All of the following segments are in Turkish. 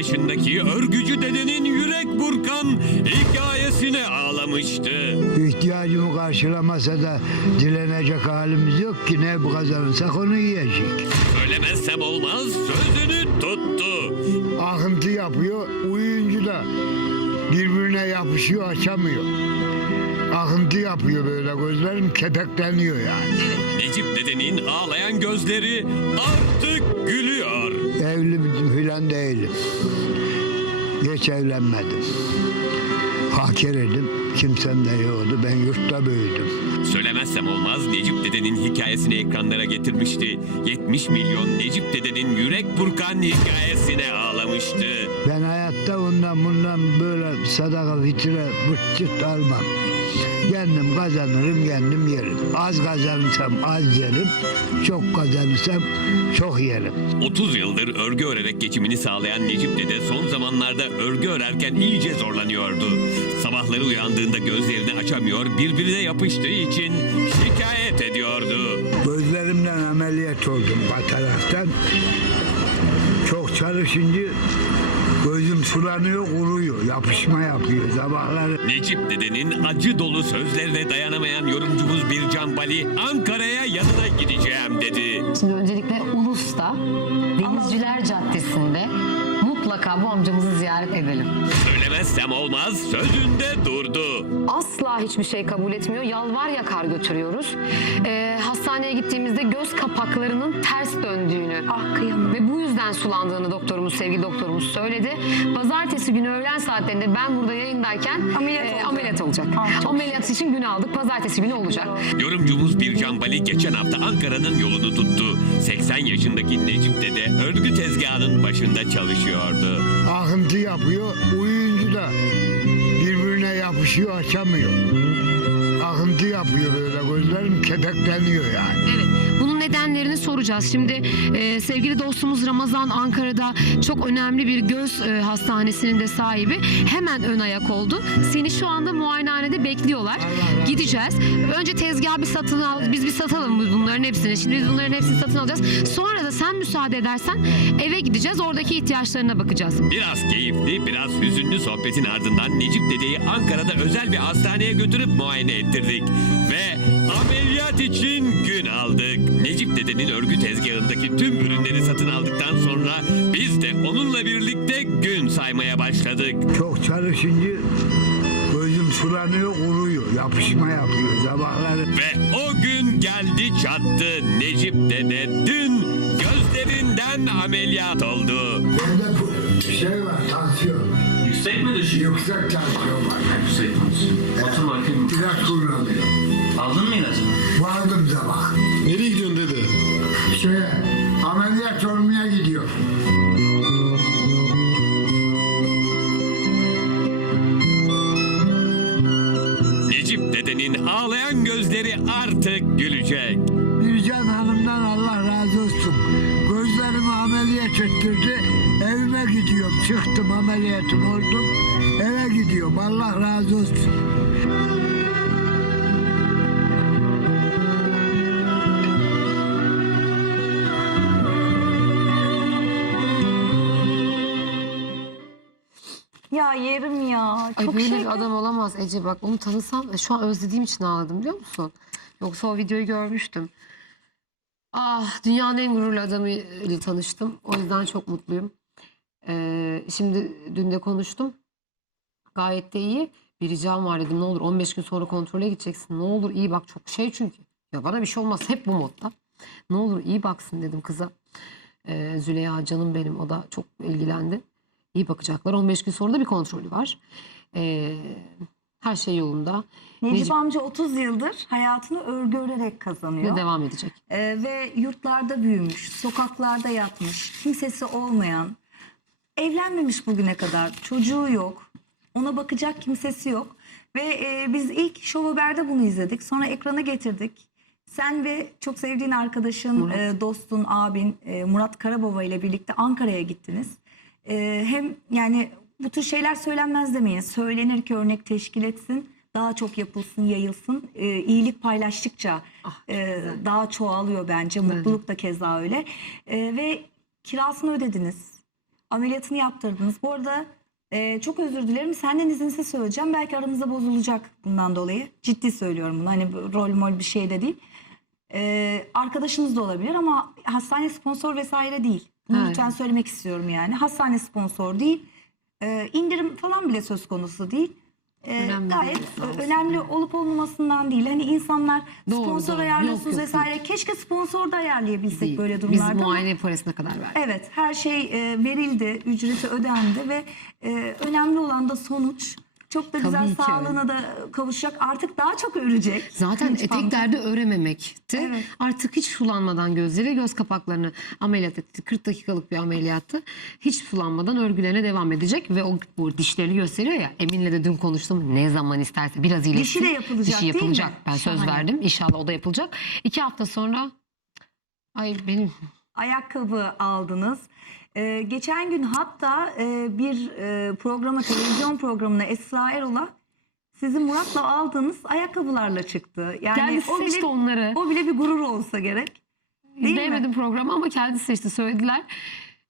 yaşındaki örgücü dedenin yürek burkan hikayesine ağlamıştı. İhtiyacımı karşılamasa da dilenecek halimiz yok ki ne bu kazanırsak onu yiyecek. Söylemezsem olmaz sözünü tuttu. Akıntı yapıyor, uyuyunca da birbirine yapışıyor, açamıyor. Akıntı yapıyor böyle gözlerim kepekleniyor yani. Necip dedenin ağlayan gözleri artık gülüyor. Evli filan değilim. Geç evlenmedim. Hakeredim. Kimsem de yoktu. Ben yurtta büyüdüm. Söylemezsem olmaz Necip dedenin hikayesini ekranlara getirmişti. 70 milyon Necip dedenin yürek burkan hikayesine ağlamıştı. Ben hayatta ondan bundan böyle sadaka fitre bırt çırt almam. Kendim kazanırım, kendim yerim. Az kazanırsam az yerim, çok kazanırsam çok yerim. 30 yıldır örgü örerek geçimini sağlayan Necip dede son zamanlarda örgü örerken iyice zorlanıyordu. Sabahları uyandığında gözlerini açamıyor, birbirine yapıştığı için şikayet ediyordu. Gözlerimden ameliyat oldum kataraktan. Çok çalışınca sulanıyor, kuruyor, yapışma yapıyor sabahları. Necip dedenin acı dolu sözlerine dayanamayan yorumcumuz Bircan Bali Ankara'ya yanına gideceğim dedi. Şimdi öncelikle Ulus'ta amcamızı ziyaret edelim. Söylemezsem olmaz sözünde durdu. Asla hiçbir şey kabul etmiyor. Yalvar yakar götürüyoruz. Ee, hastaneye gittiğimizde göz kapaklarının ters döndüğünü ah kıyamam. ve bu yüzden sulandığını doktorumuz, sevgili doktorumuz söyledi. Pazartesi günü öğlen saatlerinde ben burada yayındayken Ameliyat e, olacak. ameliyat olacak. Ah, ameliyat için gün aldık. Pazartesi günü olacak. Yorumcumuz Bircan Bali geçen hafta Ankara'nın yolunu tuttu. 80 yaşındaki Necip dede örgü tezgahının başında çalışıyordu. Akıntı yapıyor, uyuyunca da birbirine yapışıyor, açamıyor. Akıntı yapıyor böyle gözlerim kepekleniyor yani. Evet. Nedenlerini soracağız. Şimdi e, sevgili dostumuz Ramazan Ankara'da çok önemli bir göz e, hastanesinin de sahibi. Hemen ön ayak oldu. Seni şu anda muayenehanede bekliyorlar. Gideceğiz. Önce tezgahı bir satın al. Biz bir satalım bu- bunların hepsini. Şimdi biz bunların hepsini satın alacağız. Sonra da sen müsaade edersen eve gideceğiz. Oradaki ihtiyaçlarına bakacağız. Biraz keyifli, biraz hüzünlü sohbetin ardından Necip dedeyi Ankara'da özel bir hastaneye götürüp muayene ettirdik. Ve ameliyat için gün aldık. Necip dedenin örgü tezgahındaki tüm ürünleri satın aldıktan sonra biz de onunla birlikte gün saymaya başladık. Çok çalışınca gözüm sulanıyor, kuruyor, yapışma yapıyor sabahları. Ve o gün geldi çattı. Necip dede dün gözlerinden ameliyat oldu. Yüksek tansiyon var. Yüksek tansiyon. Otur bakayım. İlaç kullanıyor. Aldın mı ilacını? Vardım sabah. Nereye gidiyorsun dede? Şeye, ameliyat olmaya gidiyor. Necip dedenin ağlayan gözleri artık gülecek. Çıktım ameliyatım oldum. Eve gidiyorum. Allah razı olsun. Ya yerim ya. Ay Çok böyle şey. bir adam olamaz Ece bak onu tanısam şu an özlediğim için ağladım biliyor musun? Yoksa o videoyu görmüştüm. Ah dünyanın en gururlu adamıyla tanıştım. O yüzden çok mutluyum. Ee, şimdi dün de konuştum. Gayet de iyi. Bir ricam var dedim ne olur 15 gün sonra kontrole gideceksin. Ne olur iyi bak çok şey çünkü. Ya bana bir şey olmaz hep bu modda. Ne olur iyi baksın dedim kıza. Ee, Züleyha canım benim o da çok ilgilendi. İyi bakacaklar. 15 gün sonra da bir kontrolü var. Ee, her şey yolunda. Necip, Necip- amca 30 yıldır hayatını örgü örerek Ve kazanıyor. devam edecek. Ee, ve yurtlarda büyümüş, sokaklarda yatmış, kimsesi olmayan, evlenmemiş bugüne kadar, çocuğu yok, ona bakacak kimsesi yok. Ve e, biz ilk Show Haber'de bunu izledik, sonra ekrana getirdik. Sen ve çok sevdiğin arkadaşın, e, dostun, abin e, Murat Karababa ile birlikte Ankara'ya gittiniz. E, hem yani bu tür şeyler söylenmez demeyin. Söylenir ki örnek teşkil etsin. Daha çok yapılsın, yayılsın. E, iyilik paylaştıkça Ah, e, daha çoğalıyor bence. Mutluluk da keza öyle. E, ve kirasını ödediniz. Ameliyatını yaptırdınız. Bu arada e, çok özür dilerim. Senden izinsiz söyleyeceğim. Belki aramızda bozulacak bundan dolayı. Ciddi söylüyorum bunu. Hani rol mol bir şey de değil. E, arkadaşınız da olabilir ama hastane sponsor vesaire değil. Bunu Evet. lütfen söylemek istiyorum yani. Hastane sponsor değil. E, indirim falan bile söz konusu değil. E, Önemli gayet önemli olup olmamasından değil. Hani insanlar Doğru, sponsor doğru. ayarlıyorsunuz Yok, yok, vesaire. Keşke sponsor da ayarlayabilsek Değil. böyle Biz durumlarda. ama- muayene parasına kadar verdik. Evet her şey e, verildi, ücreti ödendi ve e, önemli olan da sonuç. Çok da güzel Tabii ki sağlığına da kavuşacak. Artık daha çok örecek. Zaten Hiç tek pamuk- derdi örememekti. Evet. Artık hiç sulanmadan gözleri göz kapaklarını ameliyat etti. 40 dakikalık bir ameliyattı. Hiç sulanmadan örgülerine devam edecek ve o bu dişlerini gösteriyor ya. Emin'le de dün konuştum. Ne zaman isterse biraz iyileşsin. de yapılacak, Dişi değil mi? yapılacak. Ben söz Şahane. verdim. İnşallah o da yapılacak. İki hafta sonra ay benim Ayakkabı aldınız. E, geçen gün hatta e, bir e, programa, televizyon programına Esra Erol'a sizin Murat'la aldığınız ayakkabılarla çıktı. Yani kendisi o bile, seçti onları. o bile bir gurur olsa gerek. Değil mi? İzleyemedim programı ama kendisi seçti söylediler.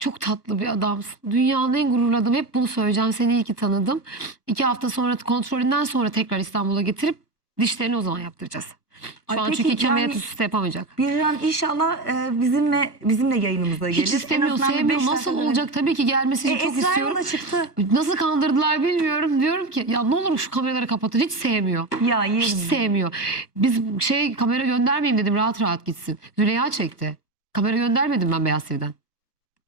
Çok tatlı bir adamsın. Dünyanın en gururlu adamı. Hep bunu söyleyeceğim. Seni iyi ki tanıdım. İki hafta sonra kontrolünden sonra tekrar İstanbul'a getirip dişlerini o zaman yaptıracağız. Şu Ay an peki, çünkü iki ameliyat yani- üst üste yapamayacak. Bircan inşallah e, bizimle bizimle yayınımıza gelir. Hiç istemiyor, sevmiyor. Nasıl olacak? Tabii ki gelmesini E, çok Esra istiyorum. Çıktı. Nasıl kandırdılar bilmiyorum. Diyorum ki ya ne olur şu kameraları kapatın. Hiç sevmiyor. Ya yerim. Hiç sevmiyor. Biz şey kamera göndermeyeyim dedim rahat rahat gitsin. Züleyha çekti. Kamera göndermedim ben Beyaz TV'den.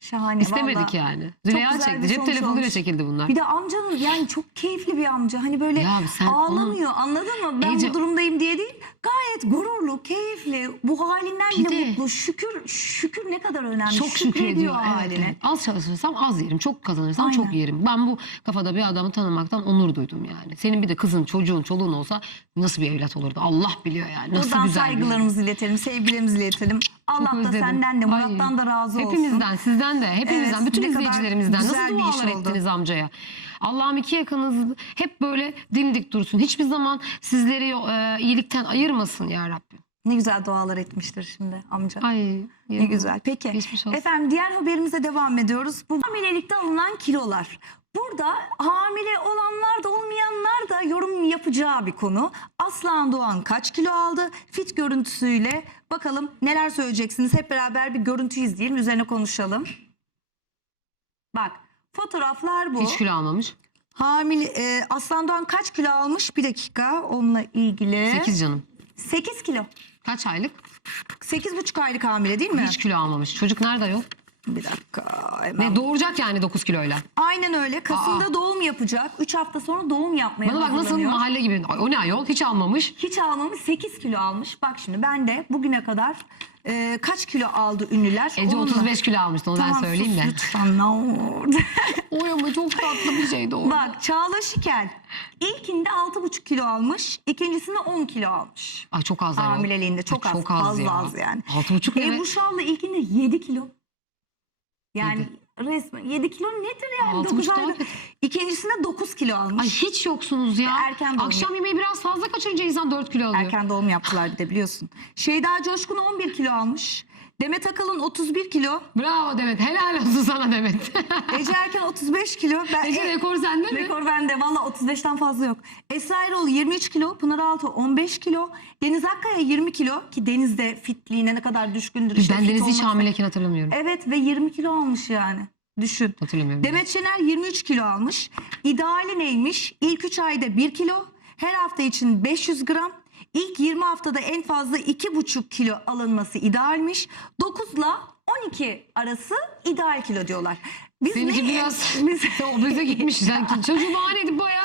Şahane. İstemedik vallahi. yani. Züleyha çekti. Cep telefonuyla olmuş. çekildi bunlar. Bir de amcanın yani çok keyifli bir amca. Hani böyle Ya ağlamıyor anladın mı? Ben Ece- bu durumdayım diye değil. Gayet gururlu, keyifli. Bu halinden Bir bile de- mutlu. Şükür şükür ne kadar önemli. Çok Şükrediyor. Evet, haline. Az çalışırsam az yerim. Çok kazanırsam Aynen. çok yerim. Ben bu kafada bir adamı tanımaktan onur duydum yani. Senin bir de kızın, çocuğun, çoluğun olsa nasıl bir evlat olurdu? Allah biliyor yani. Nasıl Buradan güzel saygılarımızı iletelim, sevgilerimizi iletelim. Allah da özledim. senden de Ay, Murat'tan da razı olsun. Hepimizden, sizden de, hepimizden, Evet, bütün izleyicilerimizden. Nasıl dualar ettiniz amcaya? Allah'ım iki yakınız hep böyle dimdik dursun. Hiçbir zaman sizleri e, iyilikten ayırmasın ya Rabbim. Ne güzel dualar etmiştir şimdi amca. Ay Ne güzel. Peki. Efendim diğer haberimize devam ediyoruz. Bu hamilelikte alınan kilolar. Burada hamile olanlar da olmayanlar da yorum yapacağı bir konu. Aslan Doğan kaç kilo aldı? Fit görüntüsüyle bakalım neler söyleyeceksiniz. Hep beraber bir görüntü izleyelim. Üzerine konuşalım. Bak fotoğraflar bu. Hiç kilo almamış. Hamile e, Aslan Doğan kaç kilo almış? Bir dakika onunla ilgili. 8 canım. 8 kilo. Kaç aylık? 8,5 aylık hamile değil mi? Hiç kilo almamış. Çocuk nerede yok? Bir dakika. Hemen Ne doğuracak yani 9 kiloyla. Aynen öyle. Kasım'da doğum yapacak. 3 hafta sonra doğum yapmaya Bana bak nasıl mahalle gibi. Ay, O ne ayol? Hiç almamış. Hiç almamış 8 kilo almış. Bak şimdi ben de bugüne kadar e, kaç kilo aldı ünlüler? Ece Onunla- 35 kilo almıştı onu ben söyleyeyim sus de. lütfen ne olur. Oy ama çok tatlı bir şeydi o. Bak Çağla Şikel ilkinde 6,5 kilo almış. ikincisinde 10 kilo almış. Ay çok az ayol. Hamileliğinde çok Ay, az. Çok az fazla az yani. 6,5 Ebru evet. Şallı ilkinde 7 kilo. Yani Yedi. Resmen 7 kilo nedir yani? Altı 9 buçuk daha ayda. kötü. İkincisinde 9 kilo almış. Ay hiç yoksunuz ya. Erken doğum Akşam yemeği biraz fazla kaçırınca insan 4 kilo alıyor. Erken doğum yaptılar bir de biliyorsun. Şeyda Coşkun 11 kilo almış. Demet Akalın 31 kilo. Bravo Demet. Helal olsun sana Demet. Ece Erken 35 kilo. Ben, Ece rekor sende mi? Rekor bende. Valla 35'ten fazla yok. Esra Erol 23 kilo. Pınar Altı 15 kilo. Deniz Akkaya 20 kilo. Ki Deniz de fitliğine ne kadar düşkündür. işte ben Deniz'i hiç hamileyken hatırlamıyorum. Evet ve 20 kilo almış yani. Düşün. Hatırlamıyorum. Demet Şener 23 kilo almış. İdeali neymiş? İlk 3 ayda 1 kilo. Her hafta için 500 gram. İlk 20 haftada en fazla 2,5 kilo alınması idealmiş. 9 ile 12 arası ideal kilo diyorlar. Biz Seninki ne- biraz biz obeze gitmiş. Sen çocuğu bahane edip bayağı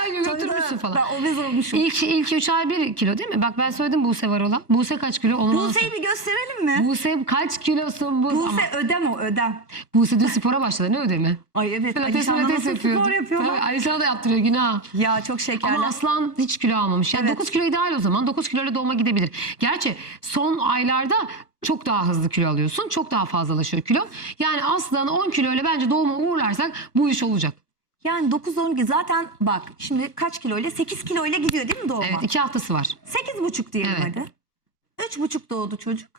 falan. Ben obez olmuşum. İlk, ilk 3 ay 1 kilo değil mi? Bak ben söyledim Buse var olan. Buse kaç kilo? Onu Buse'yi bir gösterelim mi? Buse kaç kilosun Buse? Ama Buse ödem o ödem. Buse dün spora başladı. Ne ödemi? Ay evet Pilates Alişan'la pilates nasıl spor yapıyorlar. Tabii Alişan'a da yaptırıyor günah. Ya çok şekerler. Ama Aslan hiç kilo almamış. Yani Evet. 9 kilo ideal o zaman. 9 kiloyla doğuma gidebilir. Gerçi son aylarda çok daha hızlı kilo alıyorsun. Çok daha fazlalaşıyor kilo. Yani Aslan'ı 10 kiloyla bence doğuma uğurlarsak bu iş olacak. Yani 9-12 zaten bak şimdi kaç kiloyla 8 kiloyla gidiyor değil mi doğuma? Evet 2 haftası var. 8,5 diyelim Evet. hadi. 3,5 doğdu çocuk.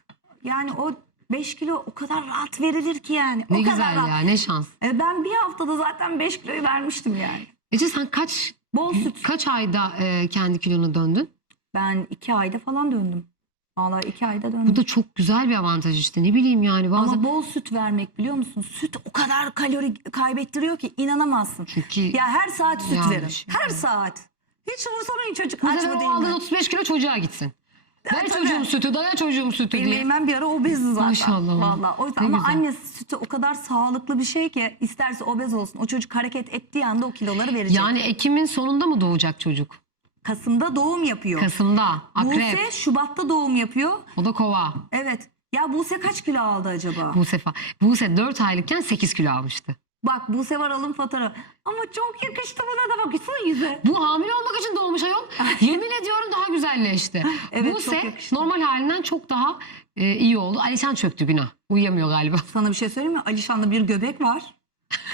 Yani o 5 kilo o kadar rahat verilir ki yani. Ne o kadar güzel rahat. ya ne şans. E, ben bir haftada zaten 5 kiloyu vermiştim yani. Ece sen kaç Bol süt. kaç ayda e, kendi kilona döndün? Ben 2 ayda falan döndüm. Vallahi 2 ayda döndüm. Bu da çok güzel bir avantaj işte. Ne bileyim yani bazen Ama bol süt vermek biliyor musun? Süt o kadar kalori kaybettiriyor ki inanamazsın. çünkü Ya her saat süt Yanlış. verin. Her saat. Hiç umursamayın çocuk aç mı değil mi? 35 kilo çocuğa gitsin. Daya tabii. çocuğum sütü, daya çocuğum sütü Benim diye. Eymen bir ara obezdi zaten. Maşallah. Vallahi. O yüzden ama güzel. anne sütü o kadar sağlıklı bir şey ki isterse obez olsun. O çocuk hareket ettiği anda o kiloları verecek. Yani Ekim'in sonunda mı doğacak çocuk? Kasım'da doğum yapıyor. Kasım'da. Akrep. Buse Şubat'ta doğum yapıyor. O da kova. Evet. Ya Buse kaç kilo aldı acaba? Buse, fa- Buse 4 aylıkken 8 kilo almıştı. Bak Buse var alın fotoğrafı. Ama çok yakıştı buna da baksana yüze. Bu hamile olmak için doğmuş ayol. Yemin ediyorum daha güzelleşti. Evet, çok Buse yakıştı. normal halinden çok daha e, iyi oldu. Alişan çöktü günah. Uyuyamıyor galiba. Sana bir şey söyleyeyim mi? Alişan'da bir göbek var.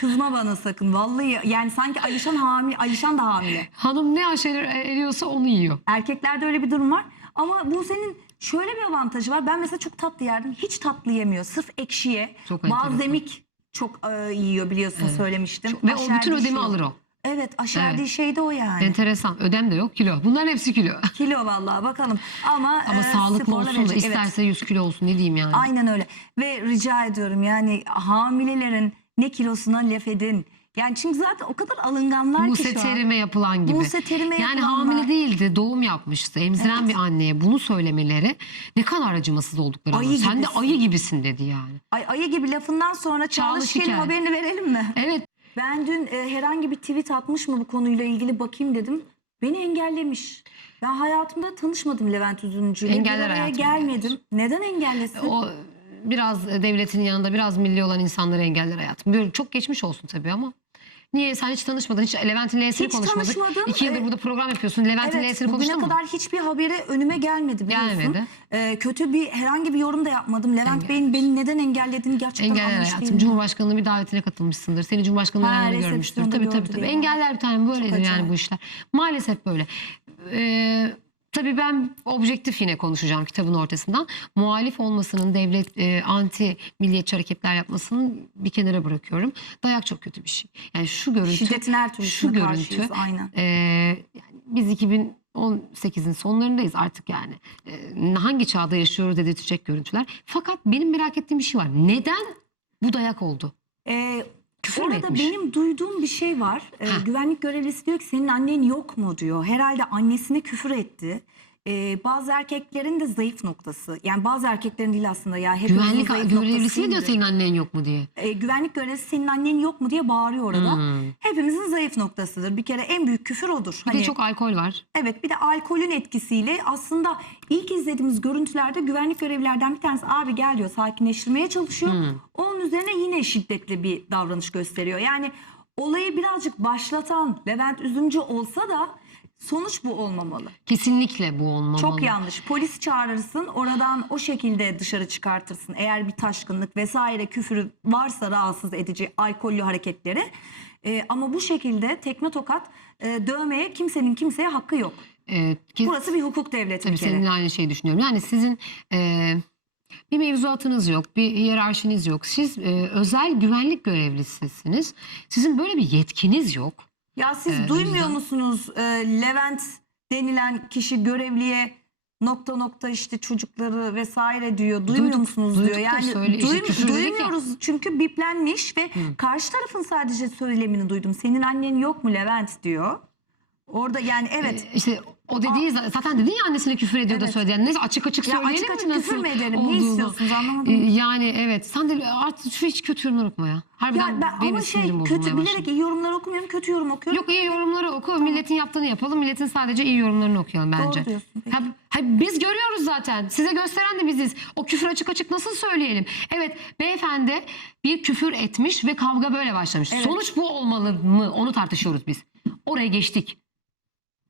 Kızma bana sakın. Vallahi yani sanki Alişan hamile, Alişan da hamile. Hanım ne aşeler eriyorsa onu yiyor. Erkeklerde öyle bir durum var. Ama bu senin şöyle bir avantajı var. Ben mesela çok tatlı yerdim. Hiç tatlı yemiyor. Sırf ekşiye. Çok enteresan. Balzamik çok e, yiyor biliyorsun söylemiştim. Ve o Aşerdiği bütün ödemi şey. alır o. Evet aşerdiği Evet. şey de o yani. Enteresan. Ödem de yok kilo. Bunların hepsi kilo. Kilo vallahi bakalım. Ama, Ama e, sağlıklı sporla olsun da verecek. Evet. isterse 100 kilo olsun ne diyeyim yani. Aynen öyle. Ve rica ediyorum yani hamilelerin ne kilosuna laf edin. Yani çünkü zaten o kadar alınganlar ki Buse şu an. terime yapılan gibi. Buse terime yani yapılanlar. hamile değildi, doğum yapmıştı. Emziren Evet. bir anneye bunu söylemeleri ne kadar acımasız oldukları. Ayı. Sen de gibisin. ayı gibisin dedi yani. Ay ayı gibi lafından sonra Çağla Çağla Şikel'in Şikel. haberini verelim mi? Evet. Ben dün e, herhangi bir tweet atmış mı bu konuyla ilgili bakayım dedim. Beni engellemiş. Ben hayatımda tanışmadım Levent Üzümcü'yle. Engeller Bir araya hayatını gelmedim. Neden engellesin? O biraz devletin yanında biraz milli olan insanları engeller hayatım. Böyle çok geçmiş olsun tabii ama. Niye sen hiç tanışmadın? Hiç Levent'in L'sini Hiç konuşmadık. tanışmadım. İki yıldır Ee, burada program yapıyorsun. Levent'in Evet, L'sini bugüne konuştun mu? kadar hiçbir haberi önüme gelmedi biliyorsun. Gelmedi. Ee, kötü bir herhangi bir yorum da yapmadım. Levent. Bey'in beni neden engellediğini gerçekten Engeller anlamış hayatım. Cumhurbaşkanlığı bir davetine katılmışsındır. Seni Cumhurbaşkanlığı önünde görmüştür. Tabii tabii tabii. ya. Engeller bir tane böyledir yani acayip. bu işler. Maalesef böyle. Ee, tabii ben objektif yine konuşacağım kitabın ortasından. Muhalif olmasının, devlet e, anti milliyetçi hareketler yapmasının bir kenara bırakıyorum. Dayak çok kötü bir şey. Yani şu görüntü, Şiddetin her şu türlüsüne görüntü karşıyız aynen. e, yani biz 2018'in sonlarındayız artık yani. E, hangi çağda yaşıyoruz dedirtecek görüntüler. Fakat benim merak ettiğim bir şey var. Neden bu dayak oldu? Ee, Küfür mü Orada etmiş? benim duyduğum bir şey var. Ee, güvenlik görevlisi diyor ki senin annen yok mu diyor. Herhalde annesine küfür etti. Ee, bazı erkeklerin de zayıf noktası. Yani bazı erkeklerin değil aslında ya. Güvenlik görevlisi mi diyor senin annen yok mu diye? Ee, güvenlik görevlisi senin annen yok mu diye bağırıyor orada. Hmm. Hepimizin zayıf noktasıdır. Bir kere en büyük küfür odur. Bir de çok alkol var. Evet bir de alkolün etkisiyle aslında ilk izlediğimiz görüntülerde güvenlik görevlilerden bir tanesi abi gel diyor sakinleştirmeye çalışıyor. Hmm. Onun üzerine yine şiddetli bir davranış gösteriyor. Yani olayı birazcık başlatan Levent Üzümcü olsa da sonuç bu olmamalı. Kesinlikle bu olmamalı. Çok yanlış. Polis çağırırsın oradan o şekilde dışarı çıkartırsın. Eğer bir taşkınlık vesaire küfürü varsa rahatsız edici alkollü hareketleri. Ee, ama bu şekilde tekme tokat e, dövmeye kimsenin kimseye hakkı yok. Ee, Burası bir hukuk devleti tabii bir kere. seninle aynı şeyi düşünüyorum. Yani sizin e, bir mevzuatınız yok, bir hiyerarşiniz yok. Siz e, özel güvenlik görevlisisiniz. Sizin böyle bir yetkiniz yok. Ya siz Ee, duymuyor yüzden- musunuz e, Levent denilen kişi görevliye nokta nokta işte çocukları vesaire diyor. Duymuyor Duyduk, musunuz duyduk diyor. Yani işte duym- duymuyoruz çünkü biplenmiş ve karşı tarafın sadece söylemini duydum. Senin annen yok mu Levent diyor. Orada yani evet. Ee, işte o dediği zaten dedin ya annesine küfür ediyor da Evet. söyledi. Yani neyse açık açık Ya söyleyelim açık mi açık nasıl küfür mü edelim? Ne olduğunu? istiyorsunuz anlamadım. Ee, Yani evet. Sen de artık şu hiç kötü yorumlar okuma ya. Harbiden ya ben benim ama şey kötü bilerek iyi yorumlar okumuyorum, kötü yorum okuyorum. Yok iyi yorumları oku. Milletin yaptığını yapalım. Milletin sadece iyi yorumlarını okuyalım bence. Doğru diyorsun, peki. Ha, ha, biz görüyoruz zaten. Size gösteren de biziz. O küfür açık açık nasıl söyleyelim? Evet beyefendi bir küfür etmiş ve kavga böyle başlamış. Evet. Sonuç bu olmalı mı? Onu tartışıyoruz biz. Oraya geçtik.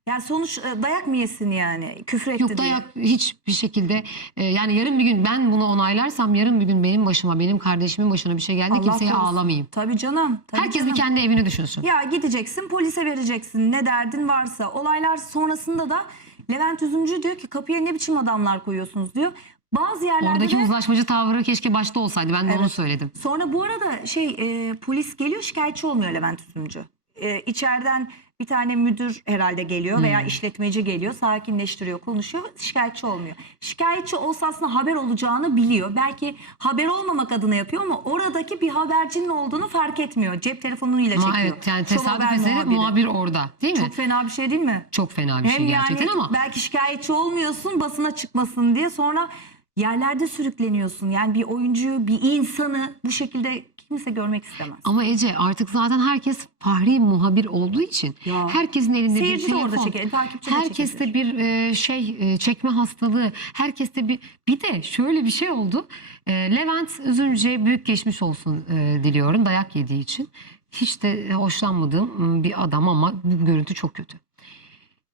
Yani sonuç e, dayak mı yesin yani? Küfür etti Yok diye. dayak hiçbir şekilde e, yani yarın bir gün ben bunu onaylarsam yarın bir gün benim başıma benim kardeşimin başına bir şey geldi Allah kimseye korusun. ağlamayayım. Tabii canım. Tabii Herkes canım. bir kendi evini düşünsün. Ya gideceksin polise vereceksin ne derdin varsa. Olaylar sonrasında da Levent Üzümcü diyor ki kapıya ne biçim adamlar koyuyorsunuz diyor. Bazı yerlerde Oradaki de- uzlaşmacı tavrı keşke başta olsaydı. Ben de onu Evet. söyledim. Sonra bu arada şey e, polis geliyor şikayetçi olmuyor Levent Üzümcü. E, içeriden bir tane müdür herhalde geliyor veya Hmm. işletmeci geliyor sakinleştiriyor konuşuyor şikayetçi olmuyor. Şikayetçi olsa aslında haber olacağını biliyor. Belki haber olmamak adına yapıyor ama oradaki bir habercinin olduğunu fark etmiyor. Cep telefonuyla çekiyor. evet yani Şov tesadüf haber eseri muhabiri. muhabir orada değil mi? Çok Çok, fena bir şey değil mi? fena bir şey gerçekten ama. belki şikayetçi olmuyorsun basına çıkmasın diye sonra yerlerde sürükleniyorsun. Yani bir oyuncuyu, bir insanı bu şekilde kimse görmek istemez. Ama Ece artık zaten herkes fahri muhabir olduğu için Ya. herkesin elinde Seyirci bir de orada telefon. çeker, Herkeste bir e, şey e, çekme hastalığı. Herkeste bir bir de şöyle bir şey oldu. E, Levent Üzümcü'ye büyük geçmiş olsun e, diliyorum dayak yediği için. Hiç de hoşlanmadığım bir adam ama bu görüntü çok kötü.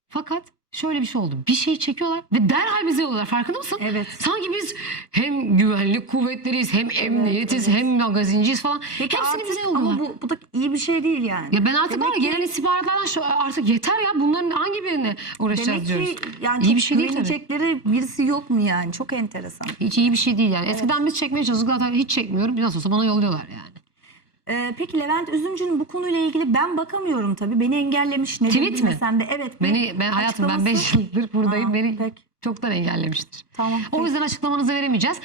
Fakat şöyle bir şey oldu. Bir şey çekiyorlar ve derhal bize yolluyorlar. Farkında mısın? Evet. Sanki biz hem güvenlik kuvvetleriyiz hem emniyetiz evet. hem magazinciyiz falan. Peki Hepsini artık, bize yolluyorlar. ama bu, bu da iyi bir şey değil yani. Ya ben artık Demek var ki- gelen istihbaratlardan şu artık yeter ya bunların hangi birine uğraşacağız Demek diyoruz. ki yani İyi bir şey güvenecekleri birisi yok mu yani? Çok enteresan. Hiç iyi bir şey değil yani. Eskiden biz çekmeye çalıştık zaten hiç çekmiyorum. Nasıl olsa bana yolluyorlar yani. Ee, peki Levent Üzümcü'nün bu konuyla ilgili ben bakamıyorum tabii. Beni engellemiş. Ne Tweet mi? bilmesem de evet. Beni ben hayatım ben 5 açıklaması- yıldır buradayım. Aa, Beni peki. çoktan engellemiştir. Tamam. O peki. yüzden açıklamanızı veremeyeceğiz.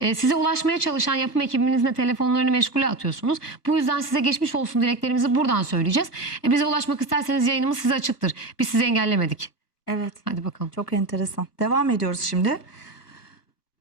Ee, size ulaşmaya çalışan yapım ekibinizin de telefonlarını meşgule atıyorsunuz. Bu yüzden size geçmiş olsun dileklerimizi buradan söyleyeceğiz. E, bize ulaşmak isterseniz yayınımız size açıktır. Biz sizi engellemedik. Evet. Hadi bakalım. Çok enteresan. Devam ediyoruz şimdi.